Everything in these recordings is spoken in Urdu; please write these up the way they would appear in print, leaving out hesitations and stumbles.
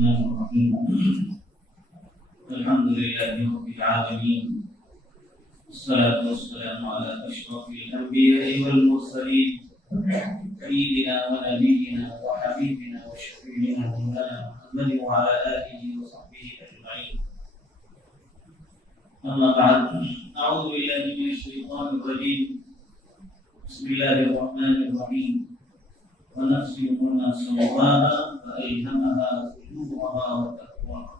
الرحمن الرحيم الحمد لله رب العالمين والصلاة والسلام على أشرف الأنبياء والمرسلين سيدنا ونبينا وحبيبنا وشفيعنا مولانا محمد وعلى آله وصحبه أجمعين. أما بعد، أعوذ بالله من الشيطان الرجيم. بسم الله الرحمن الرحيم. ونفس وما سواها فألهمها فجورها وتقواها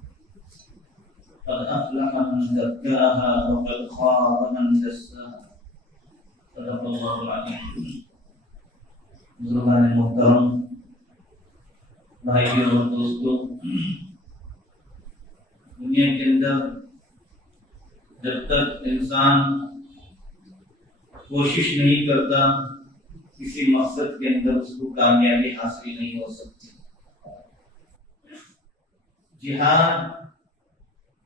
قد أفلح من زكاها وقد خاب من دساها. صدق الله العظيم. بزرگان محترم، بھائیوں اور دوستوں، دنیا کے اندر جب تک انسان کوشش نہیں کرتا کسی مقصد کے اندر اس کو کامیابی حاصل نہیں ہو سکتی. جہاد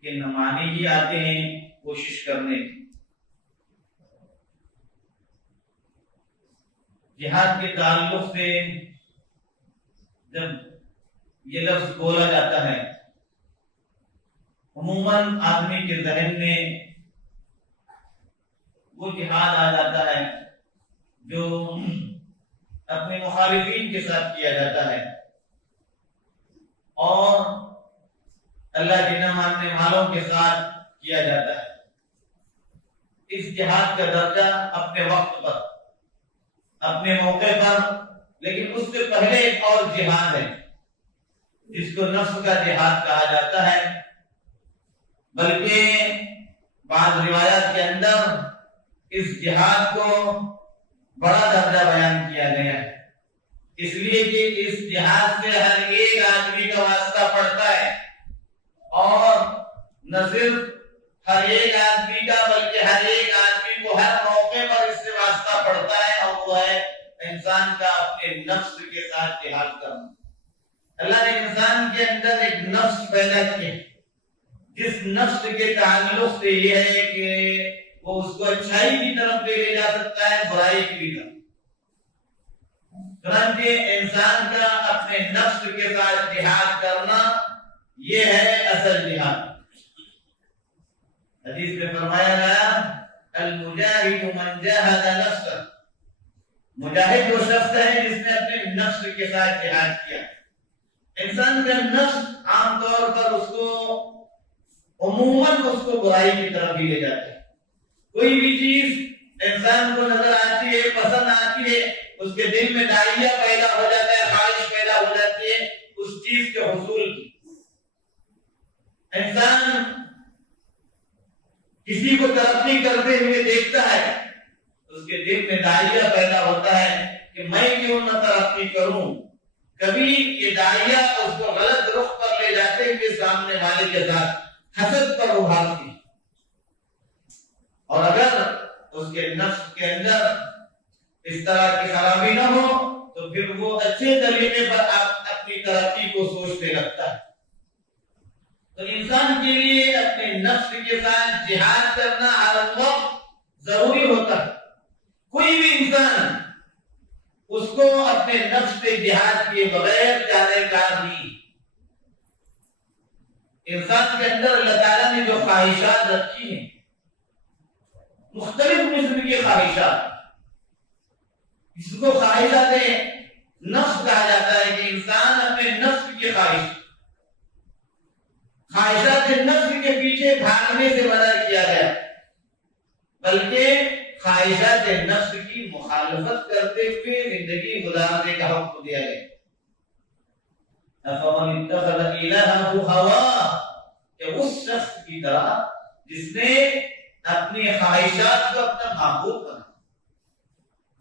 کے نمانے ہی آتے ہیں کوشش کرنے کی. جہاد کے تعلق سے جب یہ لفظ بولا جاتا ہے عموماً آدمی کے ذہن میں وہ جہاد آ جاتا ہے جو اپنے مخالفین کے ساتھ کیا جاتا ہے اور اللہ کے نہ ماننے والوں کے ساتھ کیا جاتا ہے. اس جہاد کا درجہ اپنے وقت پر، اپنے موقع پر، لیکن اس سے پہلے ایک اور جہاد ہے جس کو نفس کا جہاد کہا جاتا ہے. بلکہ بعض روایات کے اندر اس جہاد کو بڑا درجہ بیان کیا گیا ہے، اس لیے کہ اس جہاد سے ہر ایک آدمی کا واسطہ پڑتا ہے، اور نہ صرف ہر ایک آدمی کا بلکہ ہر ایک آدمی کو ہر موقع پر اس سے واسطہ پڑتا ہے، اور وہ ہے انسان کا اپنے نفس کے ساتھ جہاد کرنا. اللہ نے انسان کے اندر ایک نفس پیدا کیا، جس نفس کے تعلق سے یہ ہے کہ وہ اس کو اچھائی کی طرف لے جا سکتا ہے، برائی کی طرف. چنانچہ انسان کا اپنے نفس کے ساتھ جہاد کرنا یہ ہے اصل جہاد. حدیث میں فرمایا گیا المجاہد من جاہد نفسہ، مجاہد وہ شخص ہے جس نے اپنے نفس کے ساتھ جہاد کیا. انسان کا نفس عام طور پر اس کو عموماً اس کو برائی کی طرف ہی لے جاتا ہے. کوئی بھی چیز انسان کو نظر آتی ہے، پسند آتی ہے، اس کے دل میں داعیہ پیدا ہو جاتا ہے، خواہش پیدا ہو جاتی ہے اس چیز کے حصول کی. انسان کسی کو ترقی کرتے ہوئے دیکھتا ہے، اس کے دل میں داعیہ پیدا ہوتا ہے کہ میں کیوں نہ ترقی کروں. کبھی یہ داعیہ اس کو غلط رخ پر لے جاتے ہوئے سامنے والے کے ساتھ حسد پر ابھارتی. اور اگر اس کے نفس کے اندر اس طرح کی خرابی نہ ہو تو پھر وہ اچھے طریقے پر اپنی ترقی کو سوچنے لگتا ہے. تو انسان کے لیے اپنے نفس کے ساتھ جہاد کرنا ہر وقت ضروری ہوتا ہے. کوئی بھی انسان اس کو اپنے نفس سے جہاد کیے بغیر جانے کا نہیں. انسان کے اندر اللہ تعالیٰ نے جو خواہشات رکھی ہیں، مختلف قسم کی خواہشات، اس کو خواہشات نفس کہا جاتا ہے کہ انسان اپنے نفس کی خواہشات نفس کے پیچھے بھاگنے سے منع کیا گیا، بلکہ خواہشات نفس کی مخالفت کرتے ہوئے زندگی گزارنے کا حکم دیا گیا. افمن اتخذ الہہ ہواہ، کہ اس شخص کی طرح جس نے اپنی خواہشات کو اپنا معبود بنا،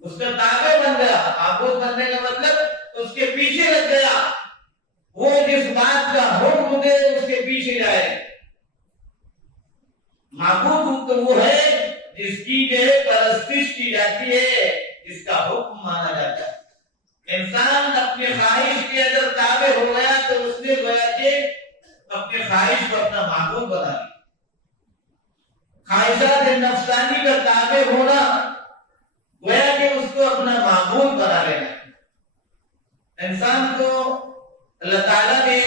اس کا تابع بن گیا. معبود بننے کا مطلب اس کے پیچھے لگ گیا، وہ جس بات کا حکم دے اس کے پیچھے جائے. معبود تو وہ ہے جس کی پرستش کی جاتی ہے، جس کا حکم مانا جاتا ہے. انسان اپنی خواہش کے اندر تابع ہو گیا تو اس نے گویا کہ اپنے خواہش کو اپنا معبود بنا لیا. خواہشات نفسانی کا تابع ہونا گویا کہ اس کو اپنا معبود بنا لینا. انسان کو اللہ تعالیٰ نے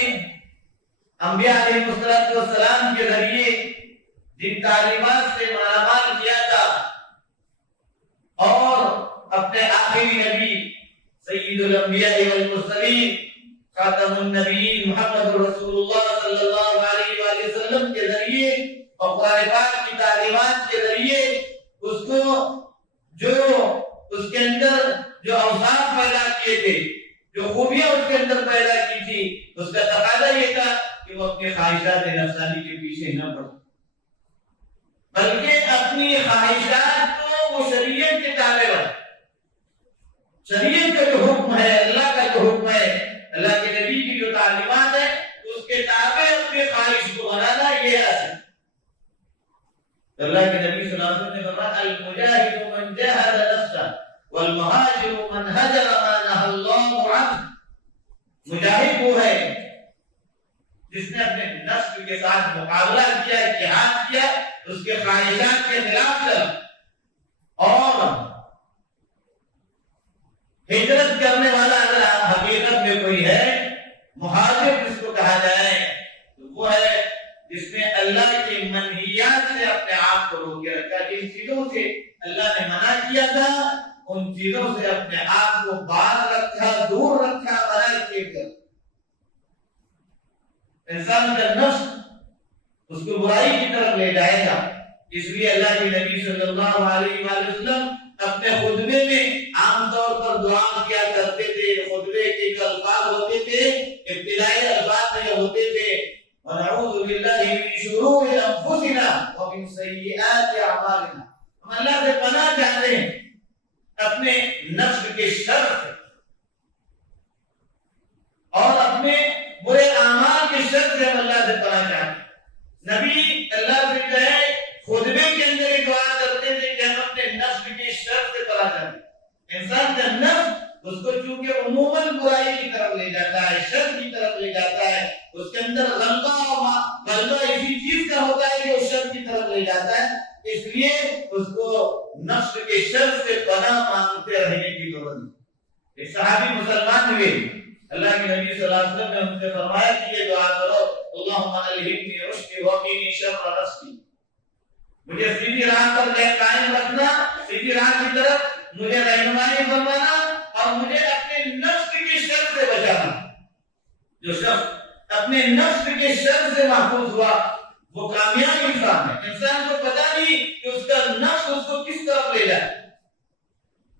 انبیاء علیہ السلام کے ذریعے جن تعلیمات سے مالامال کیا تھا، اور اپنے آخری نبی سید الانبیاء والمرسلین خاتم النبیین محمد رسول اللہ صلی اللہ علیہ وآلہ وسلم کے ذریعے اور قرآن پاک کی تعلیمات کے ذریعے اس کو جو اس کے اندر جو اوصاف پیدا کیے تھے، جو خوبیاں اس کے اندر پیدا کی تھی، اس کا تقاضا یہ تھا کہ وہ اپنے خواہشات نفسانی کے پیچھے نہ پڑے، بلکہ اپنی خواہشات کو وہ شریعت کے تابع بنے۔ شریعت کا جو حکم ہے، اللہ کا جو حکم ہے، اللہ کے نبی کی جو تعلیمات ہے، اس کے تابع اپنے خواہش کو بنانا، یہ ہے۔ اللہ کے نبی صلی اللہ علیہ وسلم نے فرمایا المجاہد من جاہد نفسہ والمہاجر من ہجر ما نہى اللہ عنہ۔ مجاہد وہ ہے جس نے اپنے نفس کے ساتھ مقابلہ کیا، جہاد کیا، اس کے خواہشات کے خلاف چلا، اور ہجرت کرنے والا اگر حقیقت میں کوئی ہے، مہاجر جس کو کہا جائے تو وہ ہے جس نے اللہ کی منہیات سے اپنے آپ کو روکے رکھا، جن چیزوں سے اللہ نے منع کیا تھا ان چیزوں سے اپنے آپ کو باز رکھا، دور رکھا، منع کیے کر۔ انسان کا نفس اس کو برائی کی طرف لے جائے گا، اس لیے اللہ کے نبی صلی اللہ علیہ وآلہ وسلم اپنے خطبے میں عام طور پر دعا کیا کرتے تھے۔ خطبے کے الفاظ ہوتے تھے، ابتدائی الفاظ یہ ہوتے تھے وَنَعُوذُ بِاللَّهِ مِن شُرُورِ أَنفُسِنَا وَمِن سَيِّئَاتِ أَعْمَالِنَا۔ ہم اللہ سے پناہ چاہتے ہیں اپنے نفس کے شر سے اور اپنے برے اعمال کے شر سے، ہم اللہ سے پناہ چاہتے ہیں۔ نبی اللہ سے جو ہے خطبے کے اندر ایک دعا کرتے تھے کہ ہم اپنے نفس کے شر سے پناہ چاہتے ہیں۔ انسان کا نفس اس کو چونکہ عموماً برائی کی طرف لے جاتا ہے، شر کی طرف لے جاتا ہے، اس کے اندر غلبہ اسی چیز کا ہوتا ہے کہ وہ شر کی طرف لے جاتا ہے، اس لیے اس کو نفس کے شر سے پناہ مانگتے رہنے کی ضرورت ہے۔ ایک صحابی مسلمان ہوئے، اللہ کے نبی صلی اللہ علیہ وسلم نے ان سے فرمایا کہ یہ دعا کرو اللہم الہمنی رشدی وقینی شر نفسی، مجھے سیدھی راہ پر قائم رکھنا، سیدھی راہ کی طرف مجھے رہنمائی فرمانا، اور مجھے اپنے نفس کے شر سے بچانا۔ جو شخص اپنے نفس کے شر سے محفوظ ہوا وہ کامیاب انسان ہے۔ انسان کو پتہ نہیں کہ اس کا نفس اس کو کس طرف لے جائے۔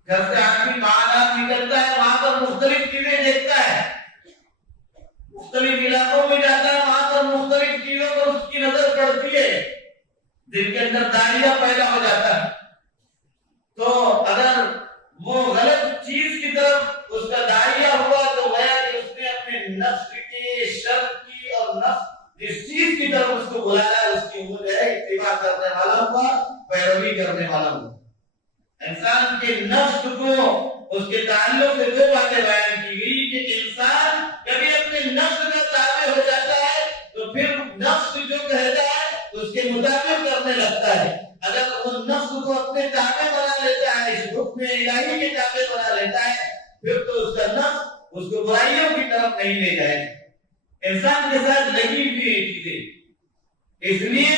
گھر سے آدمی باہر نکلتا ہے، وہاں پر مختلف چیزیں دیکھتا ہے، مختلف علاقوں میں جاتا ہے، وہاں پر مختلف چیزوں پر اس کی نظر پڑتی ہے، دل کے اندر داڑیاں پیدا ہو جاتا ہے۔ تو اگر وہ غلط چیز کی طرف اس کا داعیہ ہوا تو گیا کہ اس نے اپنے نفس کے شر کی اور نفس جس چیز کی طرف اس کو بلایا ہے اس کی وہ ہے اتباع کرنے والا ہوا، پیروی کرنے والا ہوا۔ انسان کے نفس کو اس کے تعلق سے دو باتیں بیان کی گئی کہ انسان کبھی اپنے نفس کا تابع ہو جاتا ہے تو پھر نفس جو کہتا ہے اس کے مطابق کرنے لگتا ہے۔ اگر وہ نفس کو اپنے تابع بنا لیتا ہے، اس حکم الہی کے تابع بنا لیتا ہے، پھر تو اس کا نفس اس کو برائیوں کی طرف نہیں لے جائے گا۔ انسان کے ساتھ لگی ہوئی چیزیں، اس لیے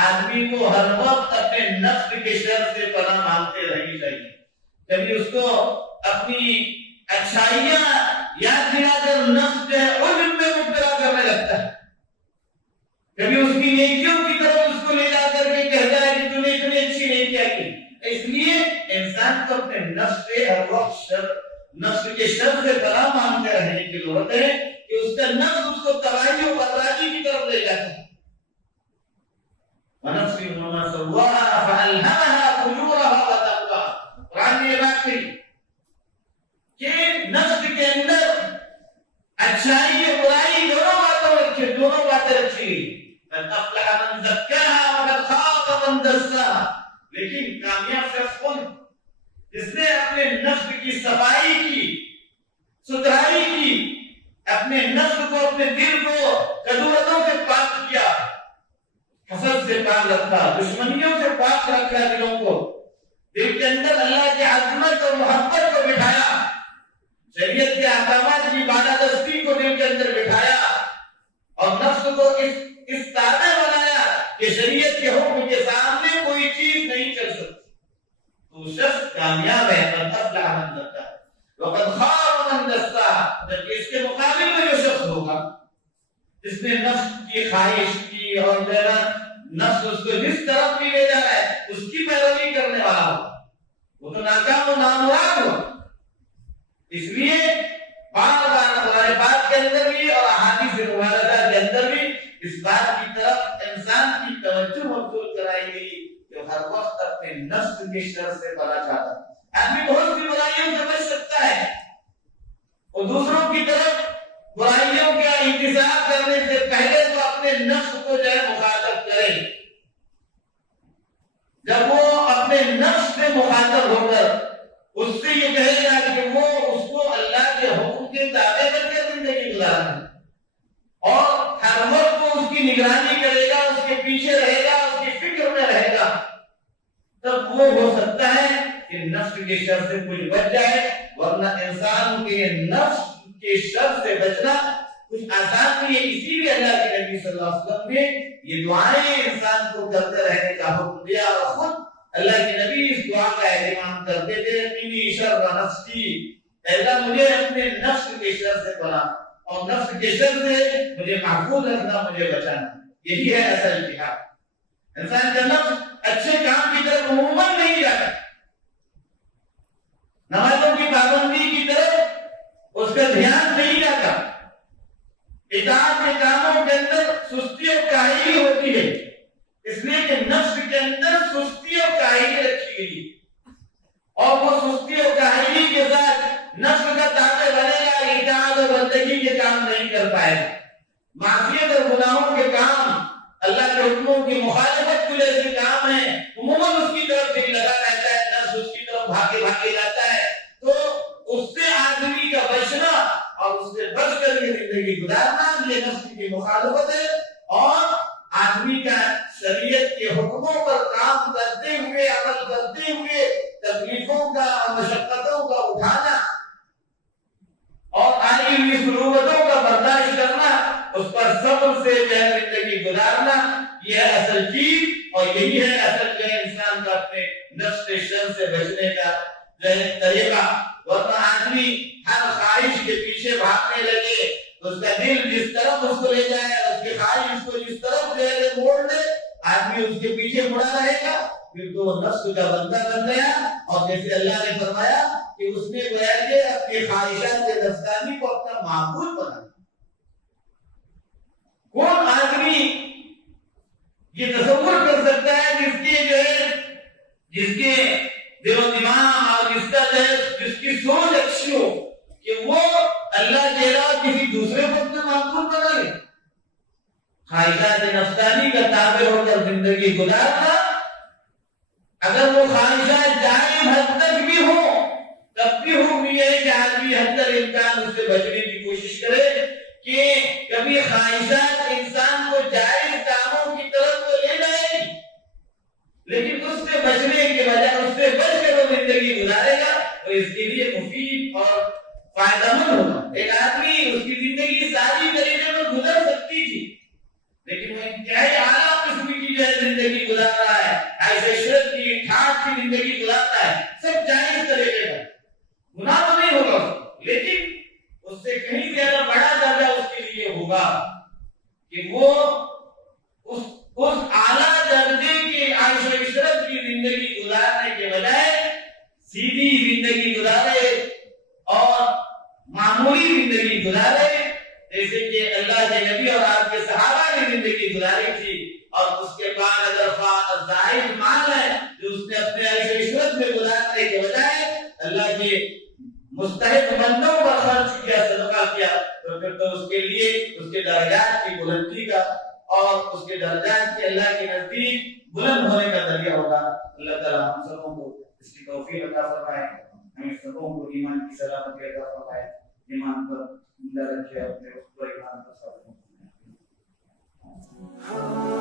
آدمی کو ہر وقت اپنے نفس کے شر سے پناہ مانگتے رہنی چاہیے۔ کبھی اس کو اپنی اچھائیاں یاد دلا کر نفس جو ہے عجب میں مبتلا کرنے لگتا ہے، کبھی اس کی نیکیوں کی طرف اس کو لے جا کر کے کہتا ہے کہ تو نے اتنی اچھی نیکیاں کی۔ اس لیے انسان کو اپنے نفس سے ہر وقت نفس کے شر سے پناہ مانگتے رہنے کی ضرورت ہے کہ اس کا نفس اس کو تباہی و بربادی کی طرف لے جاتا ہے۔ وَنَفْسٍ وَمَا سَوَّاهَا فَأَلْهَمَهَا فُجُورَهَا وَتَقْوَاهَا۔ قرآن نے یہ بات کہی کہ نفس کے اندر اچھائی اور برائی دونوں باتیں رکھی گئی۔ قَدْ أَفْلَحَ مَنْ زَكَّاهَا وَقَدْ خَابَ مَنْ دَسَّاهَا۔ لیکن کامیاب شخص کون؟ جس نے اپنے نفس کی صفائی کی، ستھرائی کی، اپنے نفس کو، اپنے دل کو کدورتوں سے پاک کیا، حسد سے پاک رکھا، دشمنیوں سے پاک رکھا، دلوں کو دل کے اندر اللہ کی عظمت اور محبت کو بٹھایا، شریعت کے احکامات کی بالادستی کو دل کے اندر بٹھایا، اور نفس کو اس تابع بنایا کہ شریعت کے حکم کے سامنے کوئی چیز نہیں چل سکتی، تو شخص کامیاب ہے، قد افلح من زکاها وقد خاب من دساها۔ جبکہ اس کے مقابل میں جو شخص ہوگا جس نے نفس کی خواہش کی اور میرا نفس اس کو جس طرف بھی لے جا رہا ہے اس کی پیروی کرنے والا ہوگا، وہ تو ناکام و نامراد ہوگا۔ اس لیے بار بار قرآن پاک کے اندر بھی اور احادیث مبارکہ کے اندر بھی اس بات کی طرف انسان کی توجہ مبذول کرائی گئی کہ ہر وقت اپنے نفس کی شر سے پناہ چاہتا ہے۔ آدمی بہت سی برائیوں سے بچ سکتا ہے اور دوسروں کی طرف برائیوں کا انتظار کرنے سے پہلے تو اپنے نفس کو جو ہے مخاطب کرے۔ جب وہ اپنے نفس سے مخاطب ہو کر اس سے یہ کہے گا کہ وہ اس کو اللہ کے حکم کے تابع کر کے زندگی گزارنا ہے اور ہر وقت وہ اس کی نگرانی کرے گا، اس کے پیچھے رہے گا، اس کی فکر میں رہے گا، تب وہ ہو سکتا ہے کہ نفس کے شر سے کچھ بچ جائے، ورنہ انسان کے نفس کے شر سے بچنا کچھ آسان نہیں ہے۔ اسی لیے اللہ کے نبی صلی اللہ علیہ وسلم نے یہ دعائیں انسان کو کرتے رہنے کا حکم دیا اور خود اللہ کے نبی اس دعا کا اہتمام کرتے تھے، قنی شر نفسی، اللہ مجھے اپنے نفس کے شر سے پناہ اور نفس کے شر سے مجھے محفوظ رکھنا، مجھے بچانا۔ یہی ہے اصل جہاد۔ انسان کا نفس اچھے کام کی طرف عموماً نہیں جاتا، نمازوں کی پابندی کی طرف اس کا دھیان نہیں جاتا، اطاعت کے کاموں کے اندر سستی اور کاہلی ہوتی ہے، اس لیے کہ نفس کے اندر سستی اور کاہلی رکھی گئی اور وہ سستی اور کاہلی کے ساتھ نفس کا تابع بنے گا، اطاعت اور بندگی کے کام نہیں کر پائے گا۔ معصیت اور گناہوں کے کام، اللہ کے حکموں کی مخالفت کے ایسے کام ہیں، عموماً اس کی طرف دل لگا رہتا ہے، نفس اس کی طرف بھاگے بھاگے جاتا ہے، تو اس سے آدمی کا بچنا اور اس سے بچ کر کے زندگی گزارنا یہ نفس کی مخالفت ہے، اور آدمی کا شریعت کے حکموں پر کام کرتے ہوئے، عمل کرتے ہوئے تکلیفوں کا اور مشقتوں کا اٹھانا اور آئی ہوئی ضرورتوں کا برداشت کرنا، اس پر صبر سے جو ہے زندگی گزارنا، یہ ہے اصل چیز اور یہی ہے اصل جو ہے انسان کا اپنے نفس کے شر سے بچنے کا جو ہے طریقہ۔ ورنہ آدمی ہر خواہش کے پیچھے بھاگنے لگے، اس کا دل جس طرف اس کو لے جائے، اس کی خواہش اس کو جس طرف لے لے موڑ دے، آدمی اس کے پیچھے مڑا رہے گا، پھر تو وہ نفس کا بندہ بن گیا، اور جیسے اللہ نے فرمایا کہ اس نے گویا کہ اپنی خواہشات نفسانی کو اپنا معبود بنا۔ کون آدمی یہ تصور کر سکتا ہے جس کے دل و دماغ اور جس کی سوچ اچھی ہو کہ وہ اللہ کے علاوہ کسی دوسرے کو اپنا معبود بنا لے؟ خواہشات نفسانی کا تابع ہو کر زندگی گزارنا، اگر وہ خواہشات جائز حد تک بھی ہو تب بھی حکم یہ ہے کہ آدمی حد تک امکان اس سے بچنے کی کوشش کرے کہ کبھی خواہشات انسان کو جائز کاموں کی طرف تو لے جائے گی، لیکن اس سے بچنے کے بجائے اس سے بچ کر وہ زندگی گزارے گا تو اس کے لیے مفید اور فائدہ مند ہوگا۔ ایک آدمی اس کی زندگی ساری طریقے میں گزر سکتی تھی، لیکن وہ انتہائی اعلیٰ قسم کی جو ہے زندگی گزار رہا ہے، ایسے عشرت کی ٹھاٹ کی زندگی گزارتا ہے، سب جائز طریقے پر، گناہ تو نہیں ہوگا لیکن اس سے کہیں زیادہ بڑا درجہ اس کے لیے ہوگا کہ وہ اس اعلیٰ درجے کی عیش و عشرت کی زندگی گزارنے کے بجائے سیدھی زندگی گزارے اور معمولی زندگی گزارے، جیسے کہ اللہ کے نبی اور آپ کے صحابہ نے زندگی گزاری تھی، اور اس کے بعد اگر ظاہر مال ہے جو اس نے اپنے عیش و عشرت میں گزارنے کے بجائے اللہ کے مستحق بندوں پر خرچ کیا، صدقہ کیا، تو پھر تو اس کے لیے اس کے درجات کی بلندی کا اور اس کے درجات کے اللہ کے نزدیک بلند ہونے کا ذریعہ ہوگا۔ اللہ تعالیٰ ہم سبوں کو اس کی توفیق عطا فرمائے، ہمیں سبوں کو ایمان کی سلامتی عطا فرمائے، ایمان پر زندہ رکھے، اپنے اس پر ایمان پر ثابت رکھے۔